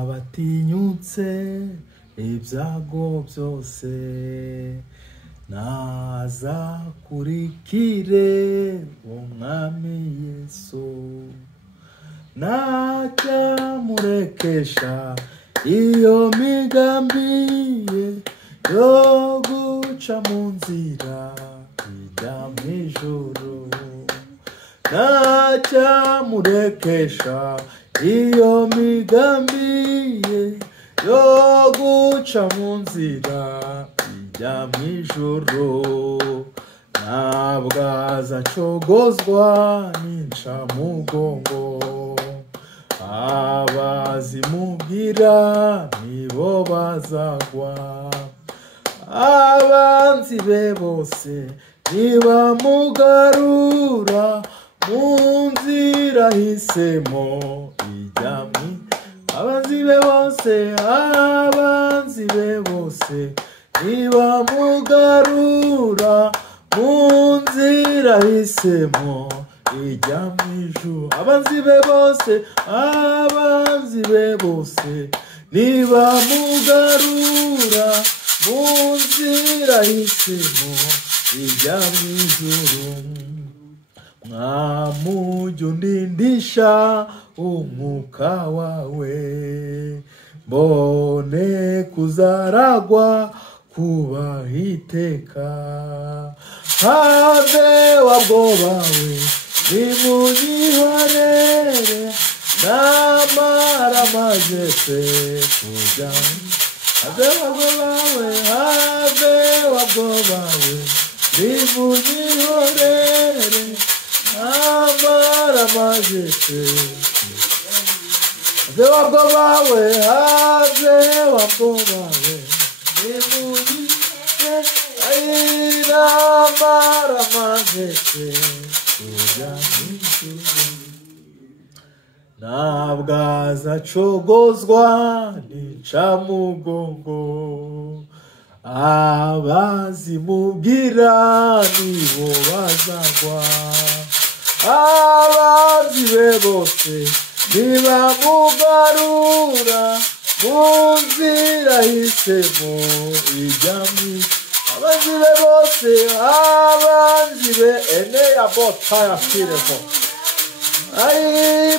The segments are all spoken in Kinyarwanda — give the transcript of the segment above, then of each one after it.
Uwabatinyutse ibyago byose naza kurikire umwami Yesu najya murekesha iyo migambi ye yo guca mu nzira ijya mu ijuru najya murekesha iyo migambi ye yo guca mu nzira ijya mu ijuru ntabwo azacogozwa n'incamugongo abazimubwira nibo bazagwa abanzi be bose nibamugarura mu nzira hisemo ijya mu abanzi be bose nibamugarura mu nzira hisemo ijya mu ijuru abanzi be bose nibamugarura mu nzira hisemo ijya mu ijuru mwamujya undindisha umwuka wawe mbone kuzaragwa kubaha iteka have wabwobawe nimunyihorere namara majese kujya have wabwobawe nimunyihorere namara majese have wabwobawe namara majese kujya ntabwo azacogozwa n'incamugongo abazimubwira nibo bazagwa abanzi be bose nibamugarura mu nzira hisemo ijya mu abanzi be bose abanzi be ene abotaya firemo ari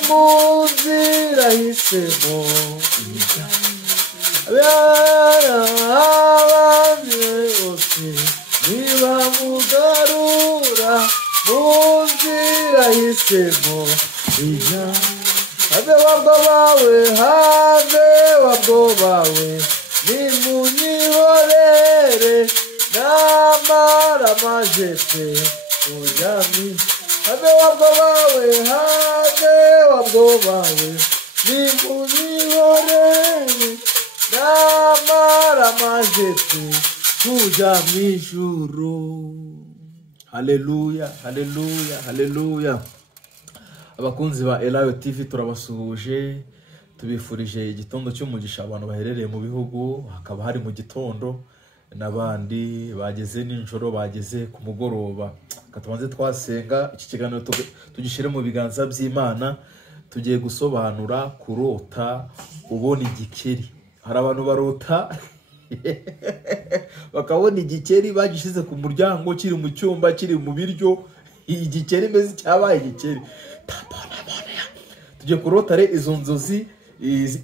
mu nzira hisemo ijya abanzi be bose nibamugarura mu nzira hisemo ijya have wabwobawe nimunyihorere namara majese kujya mu have wabwobawe nimunyihorere namara majese kujya mu ijuru. Haleluya, haleluya, haleluya. Abakunzi ba Icyo TV turabasuhuje tubifurije igitondo cy'umugisha abantu baherereye mu bihugu hakaba hari mu gitondo nabandi bageze ninjoro bageze ku mugoroba katubanze twasenga iki kiganiro tugishire mu biganza by'Imana tugiye gusobanura kurota ubona igikeri hari abantu barota bakabona igikeri bagishize ku muryango kiri mu cyumba kiri mu biryo igikeri meze cyabaye igikeri tugiye kurota izo nzozi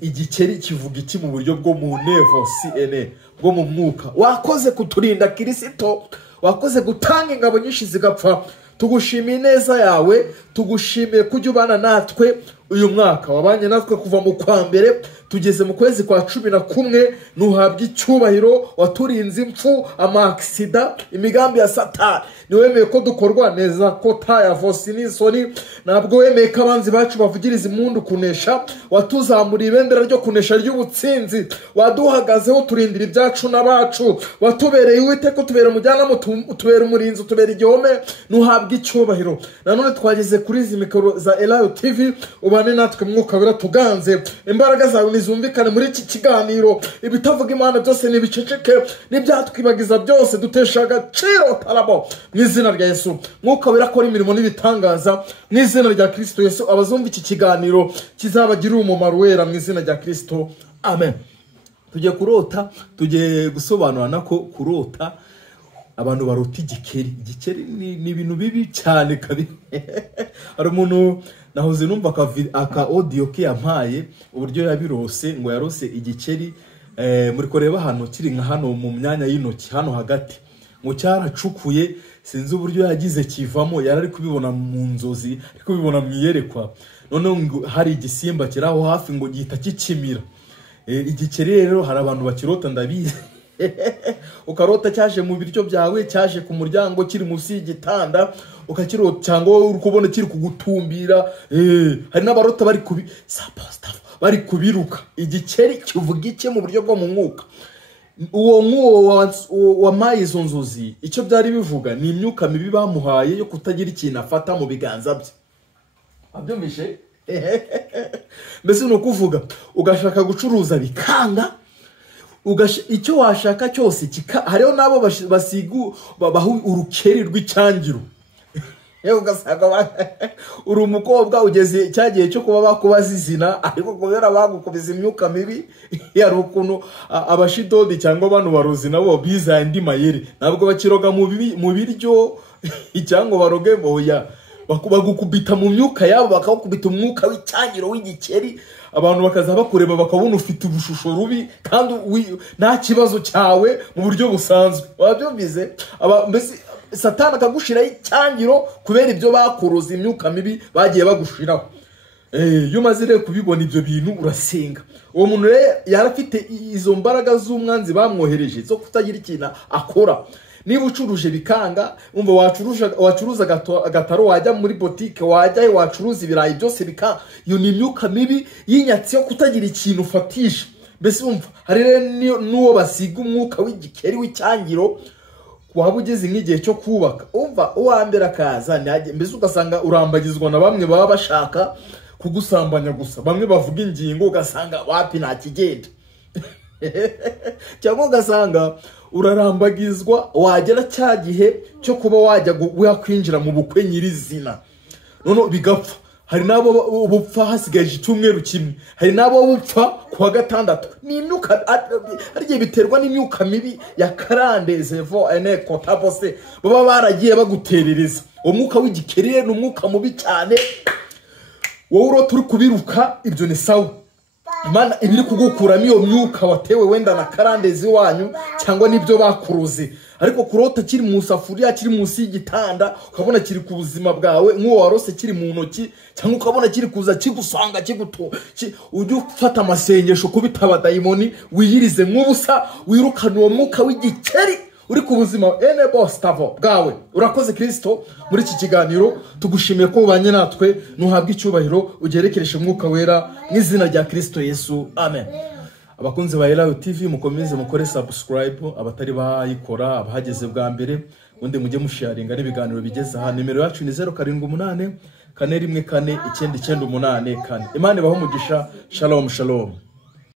igikeri kivuga iki mu buryo bwo mu nevo CNE bwo mu mwuka wakoze kuturinda Kristo wakoze gutanga ingabo nyinshi zigapfa tugushimiye neza yawe tugushimiye kujya ubana natwe uyu mwaka wabanye natwe kuva mu kwa mbere tugeze mu kwezi kwa 11 nuhabwa icyubahiro waturinze impfu amaksida imigambi ya Satani niwemeye ko dukorwa neza ko taya vosi n'isoni nabwo wemeye ko abanzi bacu bavugiriza impundu kunesha watuzamuriye ibendera ryo kunesha ry'ubutsinzi waduhagazeho turindira ibyacu n'abacu watubereye Uwiteka utubera umujyanama utubera umurinzi utubera igihome nuhabwa icyubahiro nanone twageze kuri izi mikoro za Icyo TV ubane natwe mwuka wera tuganze imbaraga zawe nizumvikane muri iki kiganiro ibitavuga Imana byose nibiceceke n'ibyatwibagiza byose dutesha agaciro tarabo mu izina rya Yesu mwuka wera akora imirimo n'ibitangaza mu izina rya Kristo Yesu abazumva iki kiganiro kizabagirira umumaro wera mu izina rya Kristo amen. Tugiye kurota, tugiye gusobanurana ko kurota abantu barota igikeri. Igikeri ni ibintu bibi cyane kabi. Hari umuntu nahoze numva aka audio ke yampaye uburyo yabirose ngo yarose igikeri muri kureba hano kiri nka hano mu myanya y'intoki hano hagati ngo cyaracukuye sinzi uburyo yagize kivamo yarari kubibona mu nzozi ari kubibona mu yerekwa none hari igisimba kiraho hafi ngo gihita kikimira. Igikeri rero hari abantu bakirota ndabizi. Ukarota cyaje mu biryo byawe cyaje ku muryango kiri munsi y'igitanda ukakirota cyangwa uri kubona kiri kugutumbira hari n'abarota bari kubiruka. Igikeri kivuga iki mu buryo bwo mu mwuka? Uwo wamaye izo nzozi icyo byari bivuga ni imyuka mibi bamuhaye yo kutagira ikintu afata mu biganza bye. Abyumvishe? Mbese no kuvuga ugashaka gucuruza bikanga icyo washaka cyose hariho nabo basigu babahu urukeri rw'icyangiro. Ugasanga uri umukobwa ugeze cyagiye cyo kuba bakubaza izina ariko kubera bagukubiza imyuka mibi yari ukuntu abashidodi cyangwa abantu barozi nabo biza indi mayeri nabwo bakiroga mu biryo icyango baroge boya bagukubita mu myuka yabo bakakubita umwuka w'icyangiro w'igikeri abantu bakaza bakureba bakabona ufite ubushusho rubi kandi nta kibazo cyawe mu buryo busanzwe. Wabyumvize mbese Satani akagushiraho icyangiro kubera ibyo bakuroza imyuka mibi bagiye bagushiraho. Iyo umaze rero kubibona ibyo bintu urasenga. Uwo muntu rero yarafite izo mbaraga z'umwanzi bamwohereje zo kutagira ikintu akora. Niba ucuruje bikanga umva wacuruza agataro wajya muri boutique wajya wacuruza ibirayi byose bikanga. Iyo ni imyuka mibi y'inyatsi yo kutagira ikintu ufatisha. Mbese umva hari rero n'uwo basiga umwuka w'igikeri w'icyangiro waba ugeze nk'igihe cyo kubaka umva uwambere akaza mbese ugasanga urambagizwa na bamwe baba bashaka kugusambanya gusa bamwe bavuga ingingo ugasanga wapi nta kigenda cyangwa ugasanga urarambagizwa wagera cya gihe cyo kuba wajya kwinjira mu bukwe nyirizina none bigapfa. Hari nabo ubupfa hasigaje icyumweru kimwe hari nabo bupfa kuwa gatandatu. Ni imyuka ariye biterwa n'imyuka mibi ya karande zevo kotapose baba baragiye baguterereza. Umwuka w'igikeri ni umwuka mubi cyane. Wowe urota uri kubiruka ibyo ni sawa Imana ibiri kugukuramo iyo myuka watewe wenda na karandezi wanyu cyangwa nibyo bakuruze ariko kurota kiri mu safuriya kiri munsi y'igitanda ukabona kiri ku buzima bwawe nk'uwo warose kiri mu ntoki cyangwa ukabona kiri kuza kigusanga ujye ufata amasengesho kubitaba dayimoni wiyirize nk'ubusa wirukana uwo mwuka w'igikeri uri ku buzima bwawe. Urakoze Kristo muri iki kiganiro tugushimiye ko ubanye natwe nuhabwa icyubahiro ugerekereshe umwuka wera n'izina rya Kristo Yesu amen. Abakunzi ba Elayo TV mukomeze mukore subscribe abatari bayikora abahageze bwa mbere undi mujye musharinga n'ibiganiro bigeze aha. Nimero yacu ni 078 414 998 Imana ibaho umugisha. Shalom shalom.